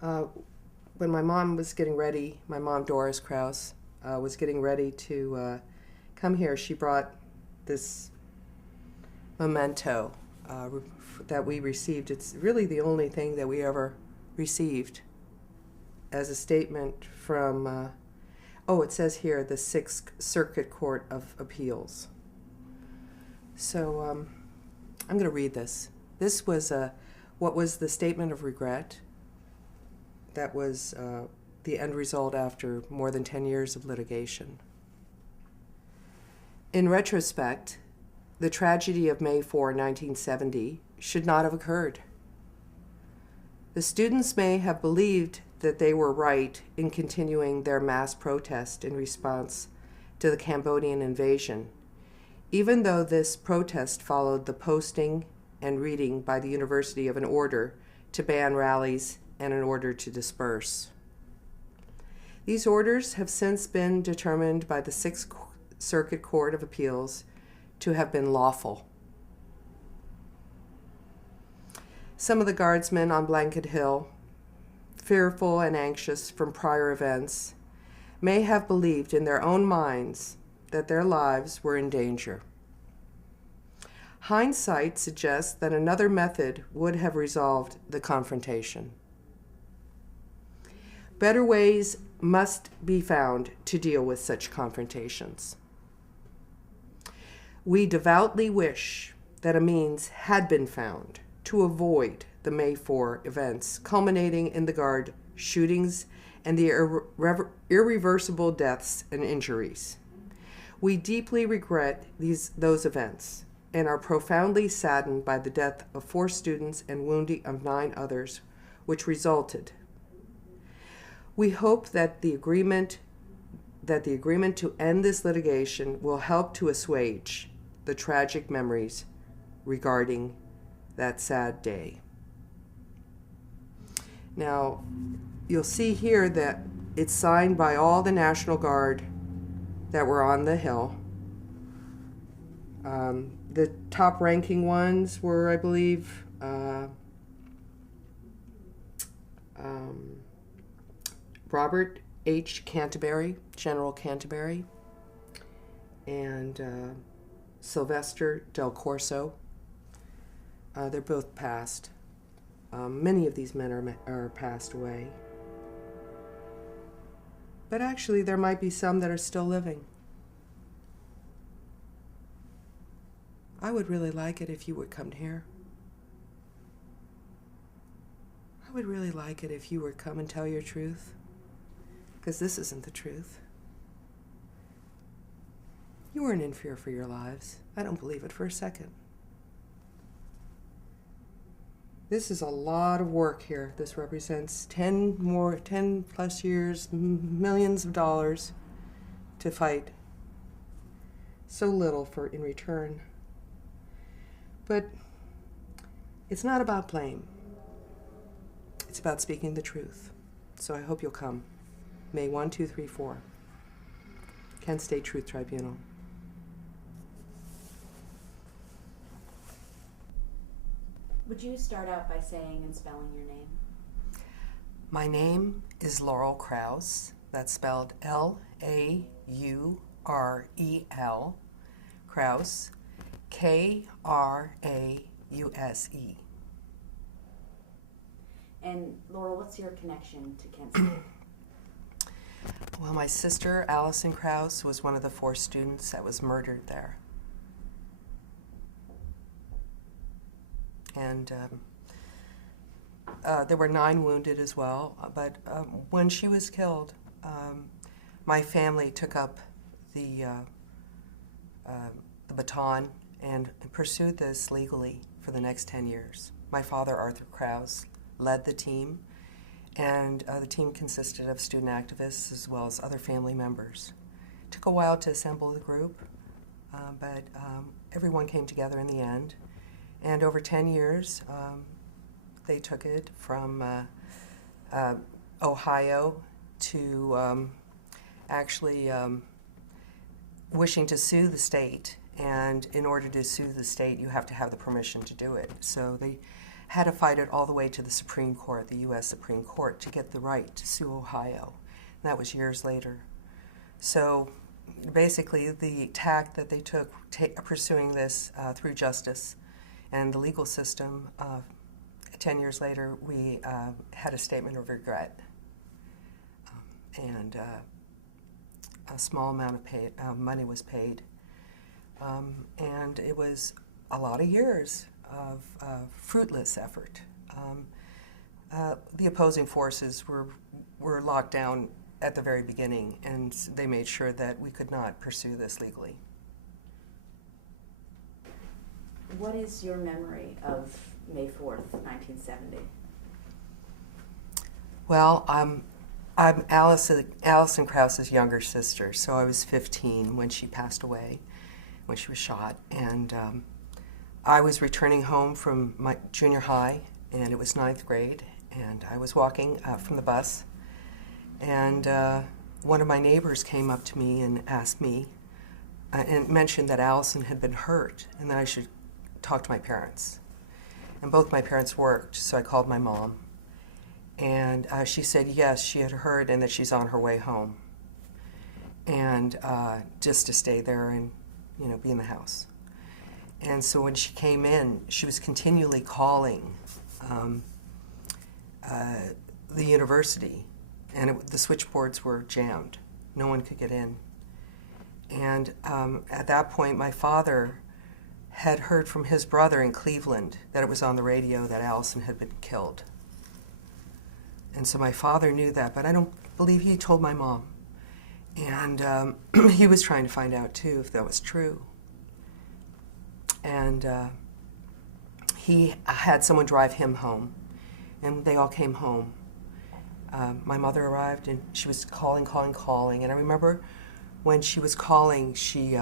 When my mom was getting ready, my mom, Doris Krause, was getting ready to come here, she brought this memento that we received. It's really the only thing that we ever received as a statement from, it says here, the Sixth Circuit Court of Appeals. So I'm going to read this. This was what was the statement of regret. That was the end result after more than 10 years of litigation. In retrospect, the tragedy of May 4, 1970 should not have occurred. The students may have believed that they were right in continuing their mass protest in response to the Cambodian invasion, even though this protest followed the posting and reading by the university of an order to ban rallies and an order to disperse. These orders have since been determined by the Sixth Circuit Court of Appeals to have been lawful. Some of the guardsmen on Blanket Hill, fearful and anxious from prior events, may have believed in their own minds that their lives were in danger. Hindsight suggests that another method would have resolved the confrontation. Better ways must be found to deal with such confrontations. We devoutly wish that a means had been found to avoid the May 4 events, culminating in the guard shootings and the irreversible deaths and injuries. We deeply regret those events and are profoundly saddened by the death of 4 students and wounding of 9 others, which resulted. We hope that the agreement to end this litigation will help to assuage the tragic memories regarding that sad day. Now, you'll see here that it's signed by all the National Guard that were on the Hill. The top-ranking ones were, I believe, Robert H. Canterbury, General Canterbury, and Sylvester Del Corso. They're both passed. Many of these men are passed away. But actually, there might be some that are still living. I would really like it if you would come here. I would really like it if you would come and tell your truth, because this isn't the truth. You weren't in fear for your lives. I don't believe it for a second. This is a lot of work here. This represents 10 plus years, millions of dollars to fight so little in return. But it's not about blame. It's about speaking the truth. So I hope you'll come. May 1, 2, 3, 4. Kent State Truth Tribunal. Would you start out by saying and spelling your name? My name is Laurel Krause. That's spelled Laurel, Krause, Krause. And Laurel, what's your connection to Kent State? Well, my sister, Allison Krause, was one of the 4 students that was murdered there. And there were 9 wounded as well. But when she was killed, my family took up the baton and pursued this legally for the next 10 years. My father, Arthur Krause, led the team, and the team consisted of student activists as well as other family members. It took a while to assemble the group, but everyone came together in the end. And over 10 years, they took it from Ohio to actually wishing to sue the state. And in order to sue the state, you have to have the permission to do it. So they had to fight it all the way to the Supreme Court, the U.S. Supreme Court, to get the right to sue Ohio. And that was years later. So basically, the tack that they took pursuing this through justice and the legal system, 10 years later, we had a statement of regret. And a small amount of money was paid. And it was a lot of years of fruitless effort. The opposing forces were locked down at the very beginning, and they made sure that we could not pursue this legally. What is your memory of May 4th, 1970? Well, I'm Allison Krause's younger sister, so I was 15 when she passed away, when she was shot, and I was returning home from my junior high, and it was 9th grade, and I was walking from the bus, and one of my neighbors came up to me and asked me, and mentioned that Allison had been hurt, and that I should talk to my parents. And both my parents worked, so I called my mom. And she said yes, she had heard and that she's on her way home. And just to stay there and, be in the house. And so when she came in, she was continually calling the university. And the switchboards were jammed. No one could get in. And at that point, my father had heard from his brother in Cleveland that it was on the radio that Allison had been killed. And so my father knew that, but I don't believe he told my mom. And he was trying to find out, too, if that was true. And he had someone drive him home, and they all came home. My mother arrived, and she was calling. And I remember when she was calling, she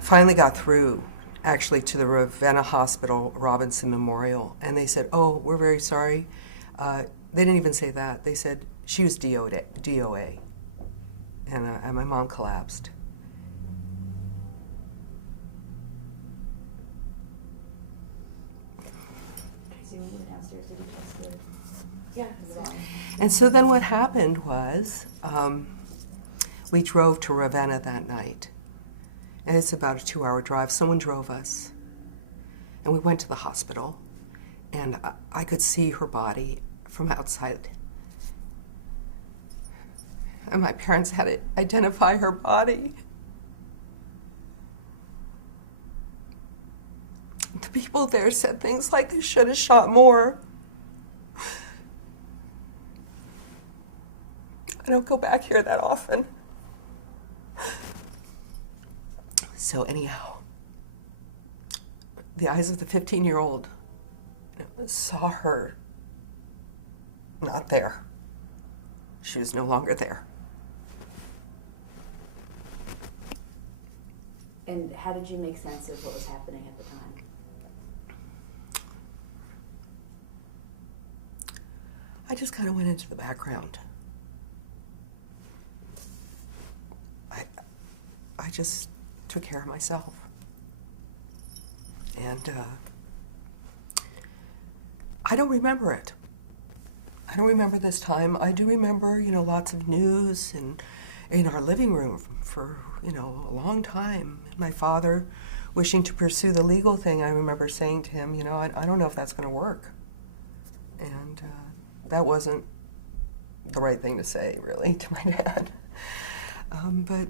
finally got through, actually, to the Ravenna Hospital Robinson Memorial, and they said, "Oh, we're very sorry." They didn't even say that. They said she was DOA, and my mom collapsed. So you went downstairs to get tested? Yeah. And so then what happened was we drove to Ravenna that night. And it's about a 2-hour drive. Someone drove us. And we went to the hospital. And I could see her body from outside. And my parents had to identify her body. The people there said things like they should have shot more. I don't go back here that often. So anyhow, the eyes of the 15-year-old saw her not there. She was no longer there. And how did you make sense of what was happening at the time? I just kind of went into the background. I just took care of myself. And I don't remember it. I don't remember this time. I do remember, lots of news and in our living room for, a long time. My father wishing to pursue the legal thing, I remember saying to him, I don't know if that's going to work. And that wasn't the right thing to say, really, to my dad. But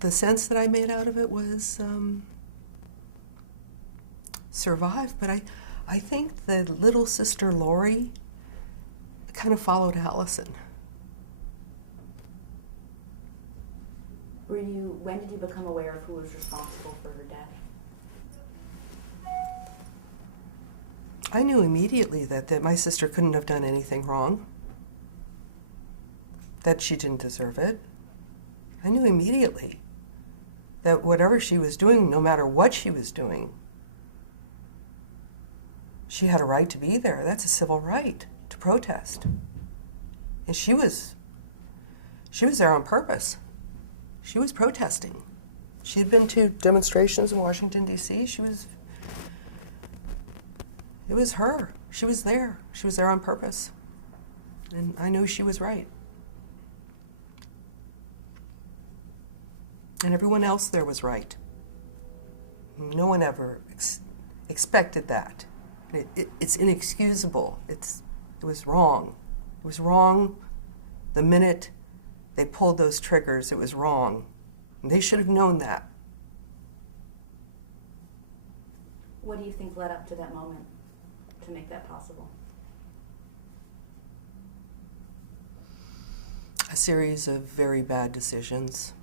the sense that I made out of it was survive. But I think that little sister Lori kind of followed Allison. When did you become aware of who was responsible for her death? I knew immediately that my sister couldn't have done anything wrong, that she didn't deserve it. I knew immediately that whatever she was doing, no matter what she was doing, she had a right to be there. That's a civil right to protest. And she was there on purpose. She was protesting. She'd been to demonstrations in Washington, D.C. It was her. She was there. She was there on purpose. And I knew she was right. And everyone else there was right. No one ever expected that. It's inexcusable. It was wrong. It was wrong the minute they pulled those triggers. It was wrong. And they should have known that. What do you think led up to that moment to make that possible? A series of very bad decisions.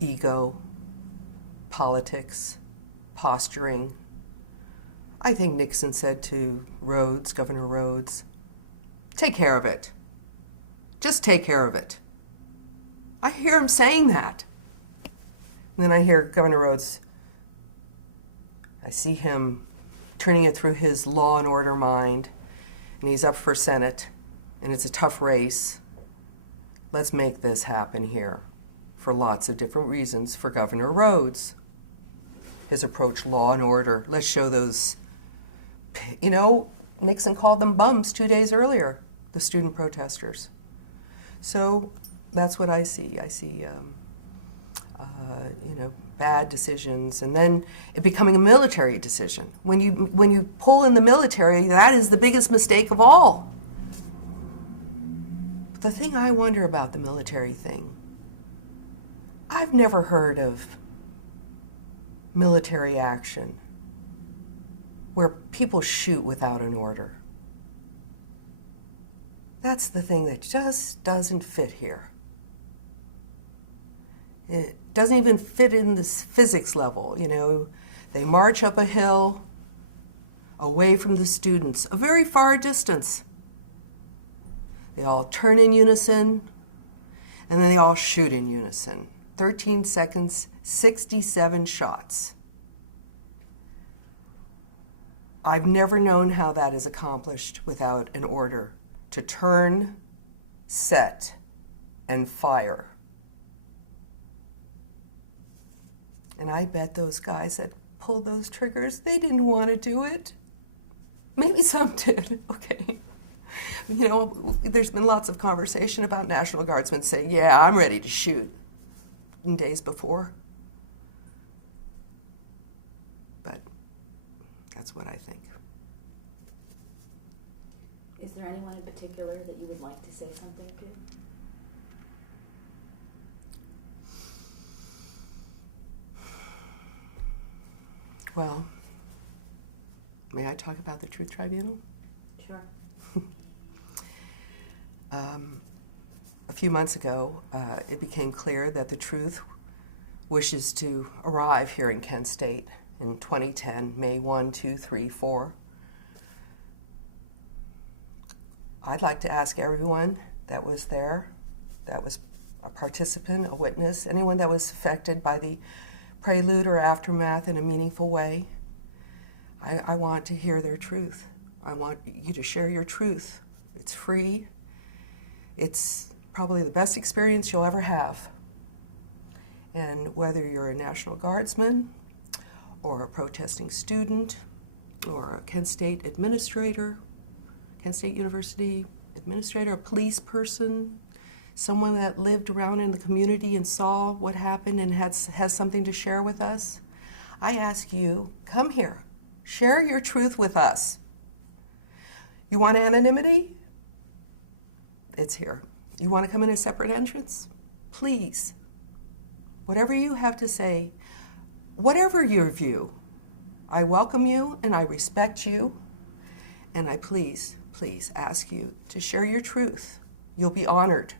Ego, politics, posturing. I think Nixon said to Rhodes, Governor Rhodes, take care of it. Just take care of it. I hear him saying that. And then I hear Governor Rhodes, I see him turning it through his law and order mind, and he's up for Senate, and it's a tough race. Let's make this happen here for lots of different reasons for Governor Rhodes. His approach, law and order. Let's show those, Nixon called them bums 2 days earlier, the student protesters. So that's what I see. I see, bad decisions, and then it becoming a military decision. When you pull in the military, that is the biggest mistake of all. But the thing I wonder about the military thing, I've never heard of military action where people shoot without an order. That's the thing that just doesn't fit here. It doesn't even fit in this physics level, They march up a hill away from the students, a very far distance. They all turn in unison, and then they all shoot in unison. 13 seconds, 67 shots. I've never known how that is accomplished without an order to turn, set, and fire. And I bet those guys that pulled those triggers, they didn't want to do it. Maybe some did, okay. There's been lots of conversation about National Guardsmen saying, yeah, I'm ready to shoot in days before. But that's what I think. Is there anyone in particular that you would like to say something to? Well, may I talk about the Truth Tribunal? Sure. A few months ago, it became clear that the truth wishes to arrive here in Kent State in 2010, May 1, 2, 3, 4. I'd like to ask everyone that was there, that was a participant, a witness, anyone that was affected by the prelude or aftermath in a meaningful way. I want to hear their truth. I want you to share your truth. It's free. It's probably the best experience you'll ever have. And whether you're a National Guardsman or a protesting student or a Kent State administrator, Kent State University administrator, a police person, someone that lived around in the community and saw what happened and has something to share with us, I ask you, come here. Share your truth with us. You want anonymity? It's here. You want to come in a separate entrance? Please. Whatever you have to say, whatever your view, I welcome you and I respect you, and I please ask you to share your truth. You'll be honored.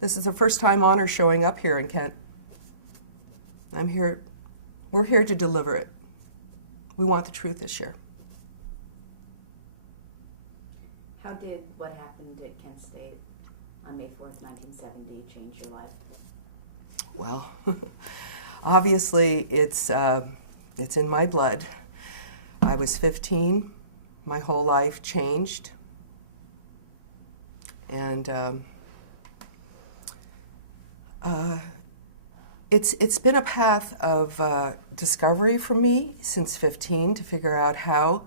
This is the first time honor showing up here in Kent. I'm here, we're here to deliver it. We want the truth this year. How did what happened at Kent State on May 4th, 1970 change your life? Well, obviously it's in my blood. I was 15. My whole life changed. And It's been a path of discovery for me since 15 to figure out how,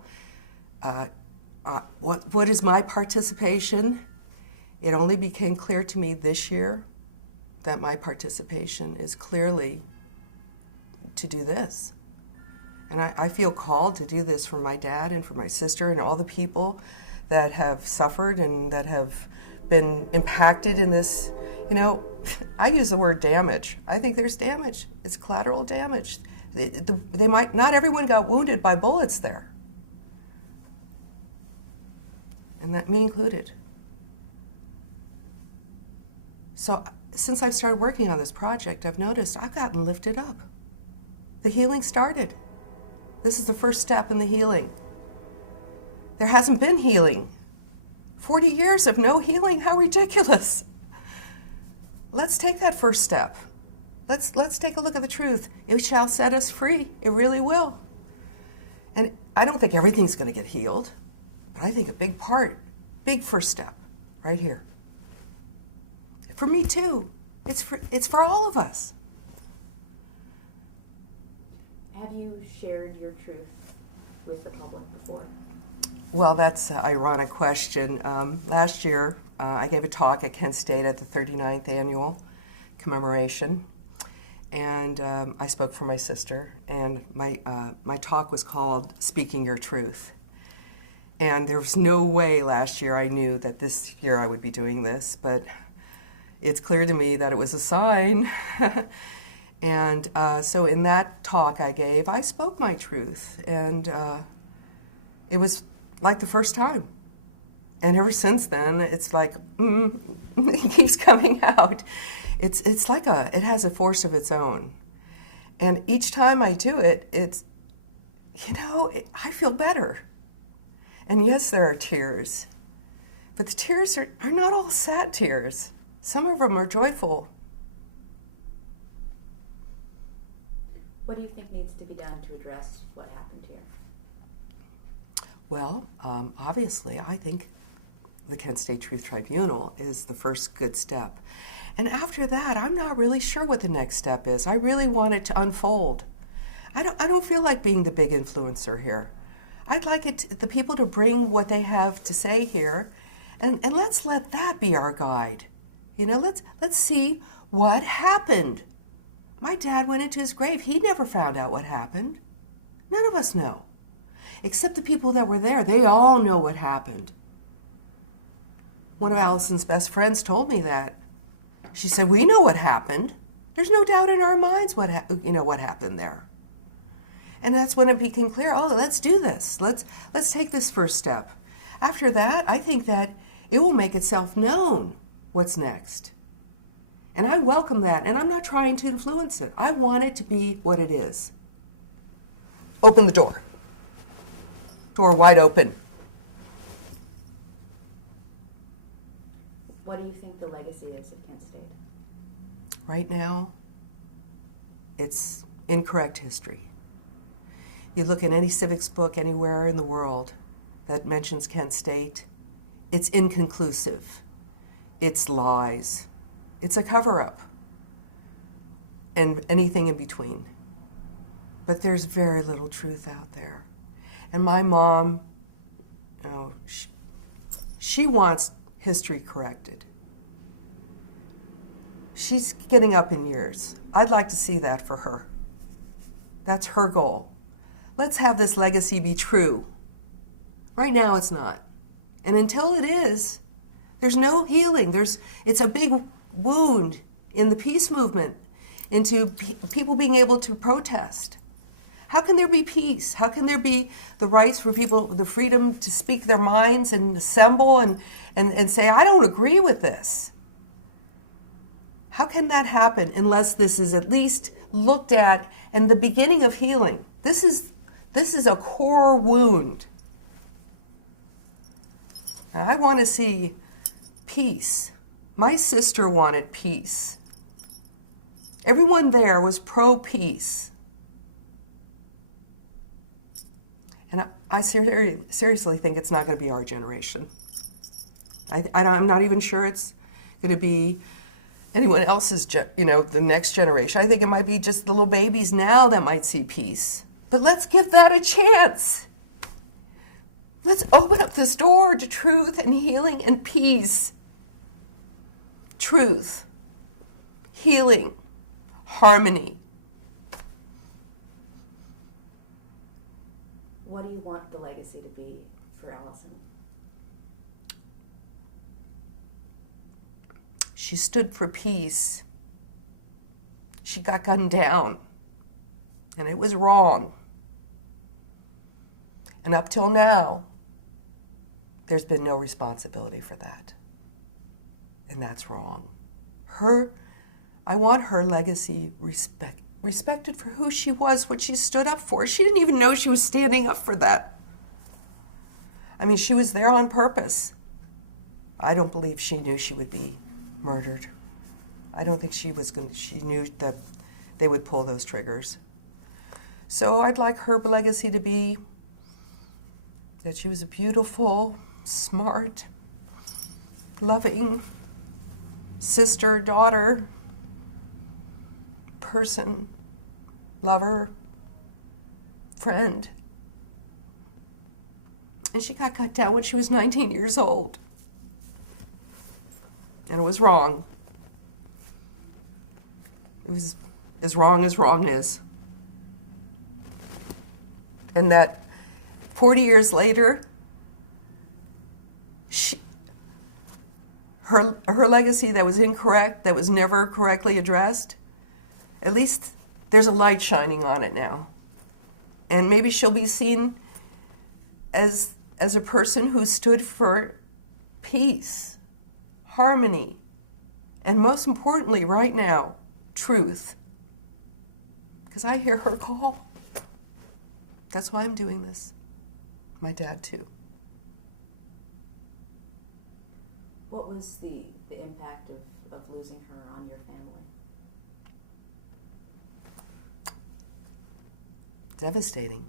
what is my participation. It only became clear to me this year that my participation is clearly to do this. And I feel called to do this for my dad and for my sister and all the people that have suffered and that have been impacted in this. You know, I use the word damage. I think there's damage. It's collateral damage. They might, not everyone got wounded by bullets there. And that me included. So since I started working on this project, I've noticed I've gotten lifted up. The healing started. This is the first step in the healing. There hasn't been healing. 40 years of no healing, how ridiculous. Let's take that first step. Let's take a look at the truth. It shall set us free. It really will. And I don't think everything's going to get healed, but I think a big part, big first step, right here. For me too. It's for all of us. Have you shared your truth with the public before? Well, that's an ironic question. Last year, I gave a talk at Kent State at the 39th annual commemoration, and I spoke for my sister, and my talk was called Speaking Your Truth. And there was no way last year I knew that this year I would be doing this, but it's clear to me that it was a sign. And so in that talk I gave, I spoke my truth, and it was like the first time. And ever since then, it's like, it keeps coming out. It's like it has a force of its own. And each time I do it, I feel better. And yes, there are tears, but the tears are not all sad tears. Some of them are joyful. What do you think needs to be done to address what happened here? Well, obviously, I think the Kent State Truth Tribunal is the first good step. And after that, I'm not really sure what the next step is. I really want it to unfold. I don't feel like being the big influencer here. I'd like the people to bring what they have to say here, and let's let that be our guide. You know, let's see what happened. My dad went into his grave. He never found out what happened. None of us know. Except the people that were there. They all know what happened. One of Allison's best friends told me that. She said, we know what happened. There's no doubt in our minds what happened there. And that's when it became clear, let's do this. Let's take this first step. After that, I think that it will make itself known what's next. And I welcome that, and I'm not trying to influence it. I want it to be what it is. Open the door. Door wide open. What do you think the legacy is of Kent State? Right now, it's incorrect history. You look in any civics book anywhere in the world that mentions Kent State, it's inconclusive. It's lies. It's a cover-up. And anything in between. But there's very little truth out there. And my mom, she wants history corrected. She's getting up in years. I'd like to see that for her. That's her goal. Let's have this legacy be true. Right now it's not. And until it is, there's no healing. It's a big wound in the peace movement into people being able to protest. How can there be peace? How can there be the rights for people, the freedom to speak their minds and assemble and say, I don't agree with this? How can that happen unless this is at least looked at and the beginning of healing? This is a core wound. I want to see peace. My sister wanted peace. Everyone there was pro-peace. And I seriously think it's not going to be our generation. I'm not even sure it's going to be anyone else's, the next generation. I think it might be just the little babies now that might see peace. But let's give that a chance. Let's open up this door to truth and healing and peace. Truth, healing, harmony. What do you want the legacy to be for Allison? She stood for peace. She got gunned down, and it was wrong. And up till now, there's been no responsibility for that. And that's wrong. I want her legacy respected for who she was, what she stood up for. She didn't even know she was standing up for that. I mean, she was there on purpose. I don't believe she knew she would be murdered. I don't think she knew that they would pull those triggers. So I'd like her legacy to be that she was a beautiful, smart, loving sister, daughter, person, lover, friend. And she got cut down when she was 19 years old. And it was wrong. It was as wrong is. And that 40 years later, her legacy that was incorrect, that was never correctly addressed, at least there's a light shining on it now. And maybe she'll be seen as a person who stood for peace, harmony, and most importantly right now, truth. Because I hear her call. That's why I'm doing this. My dad too. What was the impact of losing her on your family? Devastating.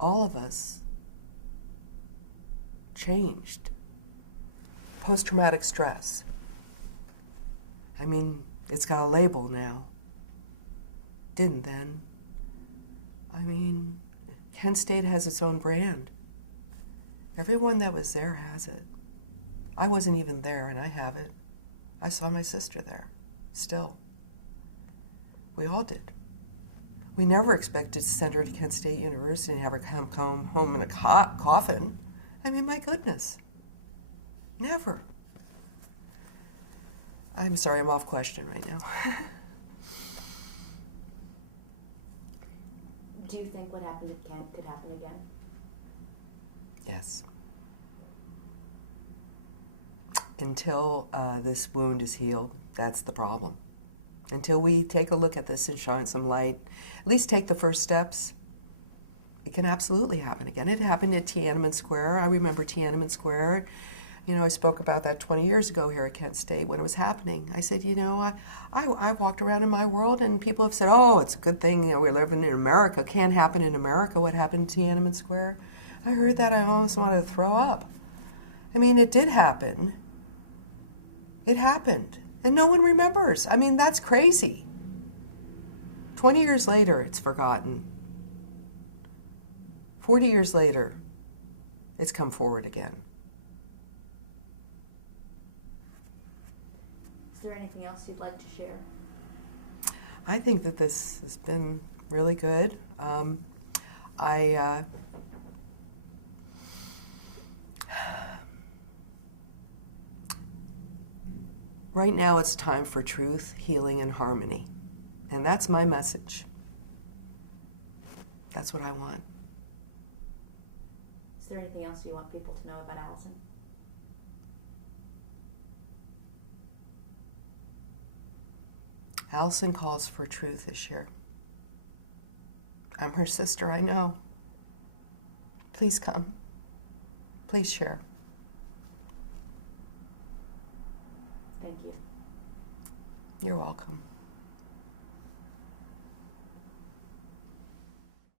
All of us changed. Post-traumatic stress. I mean, it's got a label now. Didn't then. I mean, Kent State has its own brand. Everyone that was there has it. I wasn't even there, and I have it. I saw my sister there, still. We all did. We never expected to send her to Kent State University and have her come home in a coffin. I mean, my goodness. Never. I'm sorry, I'm off question right now. Do you think what happened at Kent could happen again? Yes. Until this wound is healed, that's the problem. Until we take a look at this and shine some light, at least take the first steps, it can absolutely happen again. It happened at Tiananmen Square. I remember Tiananmen Square. You know, I spoke about that 20 years ago here at Kent State when it was happening. I said, you know, I walked around in my world and people have said, oh, it's a good thing, you know, we're living in America. Can't happen in America what happened in Tiananmen Square. I heard that, I almost wanted to throw up. I mean, it did happen. It happened. And no one remembers. I mean, that's crazy. 20 years later, it's forgotten. 40 years later, it's come forward again. Is there anything else you'd like to share? I think that this has been really good. Right now it's time for truth, healing, and harmony. And that's my message. That's what I want. Is there anything else you want people to know about Allison? Allison calls for truth this year. I'm her sister, I know. Please come. Please share. Thank you. You're welcome.